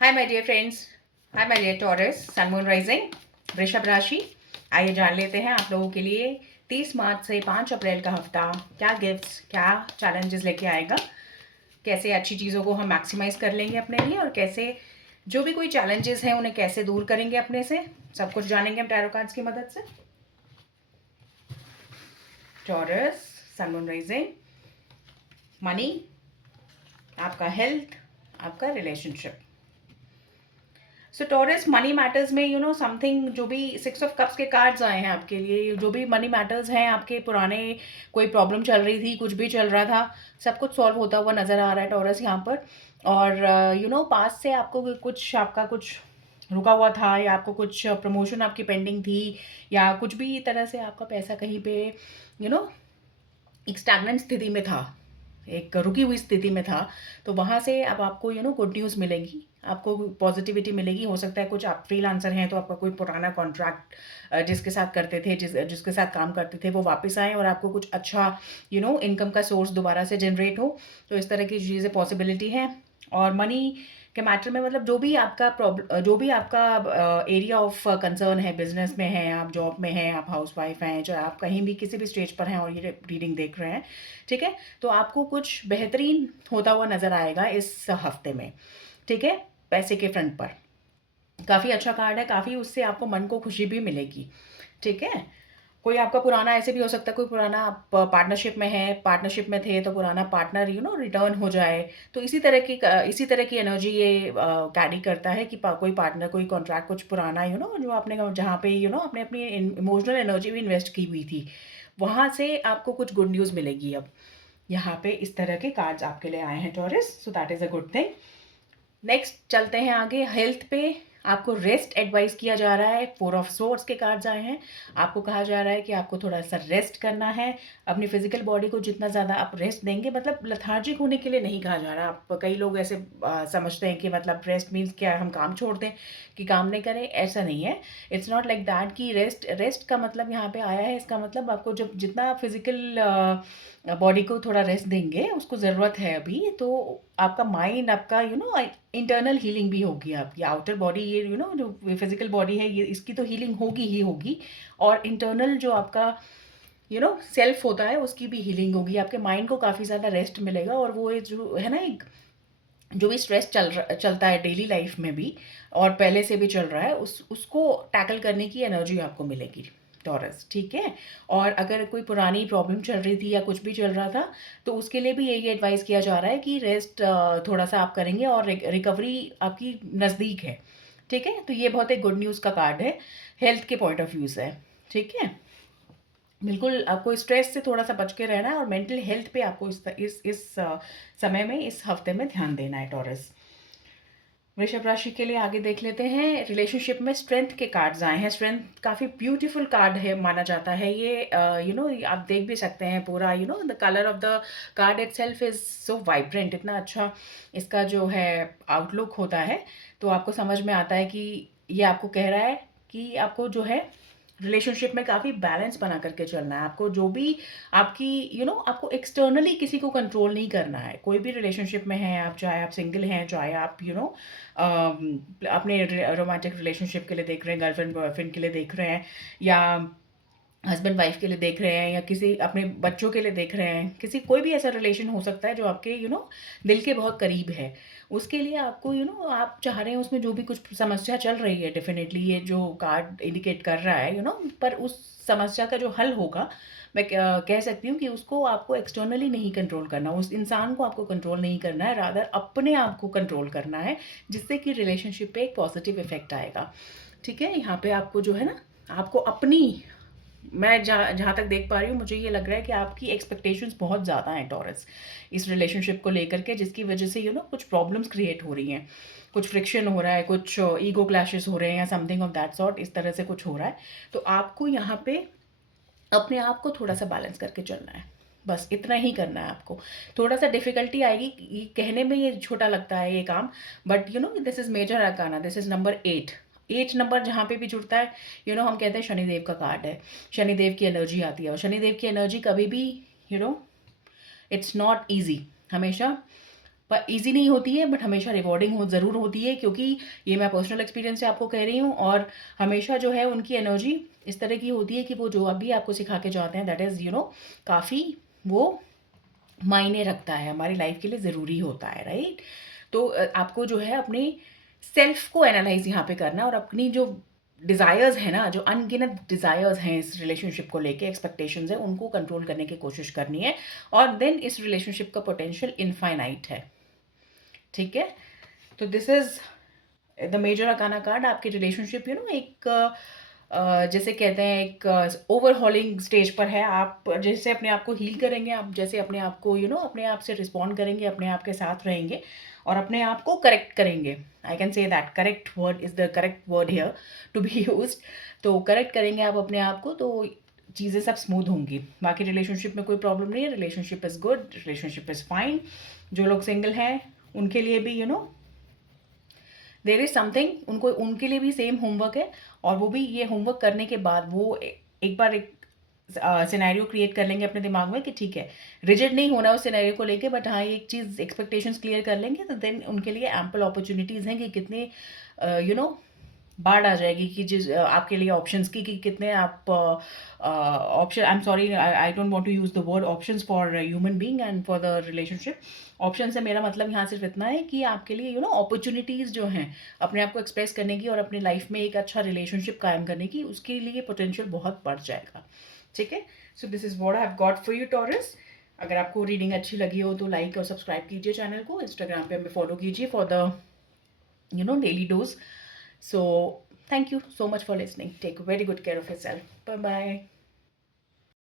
Hi my dear friends, hi my dear Taurus, sun moon rising, वृषभ राशि। आइए जान लेते हैं आप लोगों के लिए 30 मार्च से 5 अप्रैल का हफ्ता क्या गिफ्ट्स, क्या चैलेंजेस लेके आएगा, कैसे अच्छी चीज़ों को हम मैक्सिमाइज कर लेंगे अपने लिए और कैसे जो भी कोई चैलेंजेस हैं उन्हें कैसे दूर करेंगे अपने से। सब कुछ जानेंगे हम टैरो कार्ड्स की मदद से। Taurus, sun moon rising, money, आपका हेल्थ, आपका relationship. So Taurus, money matters में समथिंग, जो भी 6 ऑफ कप्स के कार्ड्स आए हैं आपके लिए, जो भी मनी मैटर्स हैं आपके पुराने, कोई प्रॉब्लम चल रही थी, कुछ भी चल रहा था, सब कुछ सॉल्व होता हुआ नज़र आ रहा है टॉरस यहाँ पर। और पास से आपको कुछ, आपका कुछ रुका हुआ था या आपको कुछ प्रमोशन आपकी पेंडिंग थी या कुछ भी तरह से आपका पैसा कहीं पे यू नो एक स्टैग्नेंट स्थिति में था, एक रुकी हुई स्थिति में था, तो वहाँ से अब आपको गुड न्यूज़ मिलेगी, आपको पॉजिटिविटी मिलेगी। हो सकता है कुछ आप फ्रीलांसर हैं तो आपका कोई पुराना कॉन्ट्रैक्ट जिसके साथ करते थे, जिसके साथ काम करते थे, वो वापस आए और आपको कुछ अच्छा इनकम का सोर्स दोबारा से जनरेट हो। तो इस तरह की चीज़ें पॉसिबिलिटी है। और मनी के मैटर में मतलब जो भी आपका प्रॉब्लम, जो भी आपका एरिया ऑफ कंसर्न है, बिजनेस में है, आप जॉब में हैं, आप हाउस वाइफ हैं, चाहे आप कहीं भी किसी भी स्टेज पर हैं और ये रीडिंग देख रहे हैं, ठीक है, तो आपको कुछ बेहतरीन होता हुआ नज़र आएगा इस हफ्ते में, ठीक है। पैसे के फ्रंट पर काफ़ी अच्छा कार्ड है, काफ़ी उससे आपको मन को खुशी भी मिलेगी, ठीक है। कोई आपका पुराना, ऐसे भी हो सकता है कोई पुराना आप पार्टनरशिप में है, पार्टनरशिप में थे तो पुराना पार्टनर रिटर्न हो जाए। तो इसी तरह की एनर्जी ये कैरी करता है कि कोई पार्टनर, कोई कॉन्ट्रैक्ट कुछ पुराना जो आपने जहाँ पे आपने अपनी इमोशनल एनर्जी भी इन्वेस्ट की हुई थी, वहाँ से आपको कुछ गुड न्यूज़ मिलेगी। अब यहाँ पे इस तरह के कार्ड्स आपके लिए आए हैं taurus, so that is a good thing. Next चलते हैं आगे। हेल्थ पे आपको रेस्ट एडवाइस किया जा रहा है। 4 ऑफ सोर्ड्स के कार्ड्स आए हैं। आपको कहा जा रहा है कि आपको थोड़ा सा रेस्ट करना है। अपनी फिजिकल बॉडी को जितना ज़्यादा आप रेस्ट देंगे, मतलब लथार्जिक होने के लिए नहीं कहा जा रहा। आप कई लोग ऐसे समझते हैं कि मतलब रेस्ट मीन्स क्या, हम काम छोड़ दें कि काम नहीं करें, ऐसा नहीं है। इट्स नॉट लाइक दैट कि रेस्ट रेस्ट का मतलब यहाँ पे आया है, इसका मतलब आपको जब जितना फिजिकल बॉडी को थोड़ा रेस्ट देंगे, उसको ज़रूरत है अभी, तो आपका माइंड, आपका इंटरनल हीलिंग भी होगी। आपकी आउटर बॉडी, ये जो फिजिकल बॉडी है, ये इसकी तो हीलिंग होगी ही होगी, और इंटरनल जो आपका सेल्फ होता है, उसकी भी हीलिंग होगी। आपके माइंड को काफ़ी ज़्यादा रेस्ट मिलेगा, और वो जो है ना, एक जो भी स्ट्रेस चलता है डेली लाइफ में भी और पहले से भी चल रहा है, उसको टैकल करने की एनर्जी आपको मिलेगी टॉरस, ठीक है। और अगर कोई पुरानी प्रॉब्लम चल रही थी या कुछ भी चल रहा था, तो उसके लिए भी यही एडवाइस किया जा रहा है कि रेस्ट थोड़ा सा आप करेंगे और रिकवरी आपकी नज़दीक है, ठीक है। तो ये बहुत एक गुड न्यूज़ का कार्ड है हेल्थ के पॉइंट ऑफ व्यू से, ठीक है। बिल्कुल आपको स्ट्रेस से थोड़ा सा बच के रहना है और मेंटल हेल्थ पे आपको इस समय में, इस हफ्ते में ध्यान देना है टॉरस। वृषभ राशि के लिए आगे देख लेते हैं। रिलेशनशिप में स्ट्रेंथ के कार्ड्स आए हैं। स्ट्रेंथ काफ़ी ब्यूटीफुल कार्ड है माना जाता है ये। आप देख भी सकते हैं पूरा, the colour of the card it self is so vibrant, इतना अच्छा इसका जो है आउटलुक होता है। तो आपको समझ में आता है कि ये आपको कह रहा है कि आपको जो है रिलेशनशिप में काफ़ी बैलेंस बना करके चलना है। आपको जो भी आपकी आपको एक्सटर्नली किसी को कंट्रोल नहीं करना है। कोई भी रिलेशनशिप में है आप, चाहे आप सिंगल हैं, चाहे आप अपने रोमांटिक रिलेशनशिप के लिए देख रहे हैं, गर्लफ्रेंड बॉयफ्रेंड के लिए देख रहे हैं, या हस्बैंड वाइफ के लिए देख रहे हैं, या किसी अपने बच्चों के लिए देख रहे हैं, किसी कोई भी ऐसा रिलेशन हो सकता है जो आपके दिल के बहुत करीब है। उसके लिए आपको आप चाह रहे हैं उसमें जो भी कुछ समस्या चल रही है, डेफिनेटली ये जो कार्ड इंडिकेट कर रहा है पर उस समस्या का जो हल होगा, मैं कह सकती हूँ कि उसको आपको एक्सटर्नली नहीं कंट्रोल करना, उस इंसान को आपको कंट्रोल नहीं करना है, रादर अपने आप को कंट्रोल करना है, जिससे कि रिलेशनशिप पे एक पॉजिटिव इफेक्ट आएगा, ठीक है। यहाँ पे आपको जो है ना, आपको अपनी, मैं जहाँ जहाँ तक देख पा रही हूँ, मुझे ये लग रहा है कि आपकी एक्सपेक्टेशंस बहुत ज़्यादा हैं टॉरस इस रिलेशनशिप को लेकर के, जिसकी वजह से कुछ प्रॉब्लम्स क्रिएट हो रही हैं, कुछ फ्रिक्शन हो रहा है, कुछ ईगो क्लैशेस हो रहे हैं, या समथिंग ऑफ दैट सॉर्ट, इस तरह से कुछ हो रहा है। तो आपको यहाँ पे अपने आप को थोड़ा सा बैलेंस करके चलना है, बस इतना ही करना है आपको। थोड़ा सा डिफिकल्टी आएगी, ये कहने में ये छोटा लगता है ये काम, but this is major arcana, this is number 8। 8 number जहाँ पे भी जुड़ता है, हम कहते हैं शनिदेव का कार्ड है, शनिदेव की एनर्जी आती है, और शनिदेव की एनर्जी कभी भी you know it's not easy, हमेशा पर ईजी नहीं होती है, बट हमेशा रिवॉर्डिंग ज़रूर होती है, क्योंकि ये मैं पर्सनल एक्सपीरियंस से आपको कह रही हूँ। और हमेशा जो है उनकी एनर्जी इस तरह की होती है कि वो जो अभी आपको सिखा के जाते हैं, दैट इज़ काफ़ी वो मायने रखता है, हमारी लाइफ के लिए ज़रूरी होता है, राइट। तो आपको जो है अपने सेल्फ को एनालाइज यहाँ पे करना, और अपनी जो डिज़ायर्स है ना, जो अनगिनत डिज़ायर्स हैं इस रिलेशनशिप को लेके, एक्सपेक्टेशंस हैं, उनको कंट्रोल करने की कोशिश करनी है। और देन इस रिलेशनशिप का पोटेंशियल इनफाइनाइट है, ठीक है। तो this is the major arcana card. आपके रिलेशनशिप एक जैसे कहते हैं एक ओवरहॉलिंग स्टेज पर है। आप जैसे अपने आप को हील करेंगे, आप जैसे अपने आप को अपने आप से रिस्पॉन्ड करेंगे, अपने आप के साथ रहेंगे और अपने आप को करेक्ट करेंगे। I can say that correct word is the correct word here to be used. तो करेक्ट करेंगे आप अपने आप को, तो चीज़ें सब स्मूथ होंगी। बाकी रिलेशनशिप में कोई प्रॉब्लम नहीं है, relationship is good, relationship is fine. जो लोग सिंगल हैं उनके लिए भी देयर इज़ समथिंग, उनको उनके लिए भी सेम होमवर्क है। और वो भी ये होमवर्क करने के बाद वो एक बार एक सिनेरियो क्रिएट कर लेंगे अपने दिमाग में कि ठीक है, रिजिड नहीं होना उस सिनेरियो को लेके, बट हाँ एक चीज़ एक्सपेक्टेशंस क्लियर कर लेंगे, तो देन उनके लिए एम्पल अपॉर्चुनिटीज़ हैं कि कितने बाढ़ आ जाएगी कि जिस आपके लिए ऑप्शंस की कि कितने आप option, I am sorry, I don't want to use the word options for human being and for the relationship. Option से मेरा मतलब यहाँ सिर्फ इतना है कि आपके लिए अपॉर्चुनिटीज़ जो हैं अपने आप को एक्सप्रेस करने की और अपनी लाइफ में एक अच्छा रिलेशनशिप कायम करने की, उसके लिए पोटेंशियल बहुत बढ़ जाएगा, ठीक है। So this is what I have got for you taurus. अगर आपको रीडिंग अच्छी लगी हो तो लाइक और सब्सक्राइब कीजिए चैनल को, इंस्टाग्राम पे हमें फॉलो कीजिए for the daily dose. So thank you so much for listening. Take very good care of yourself. Bye bye.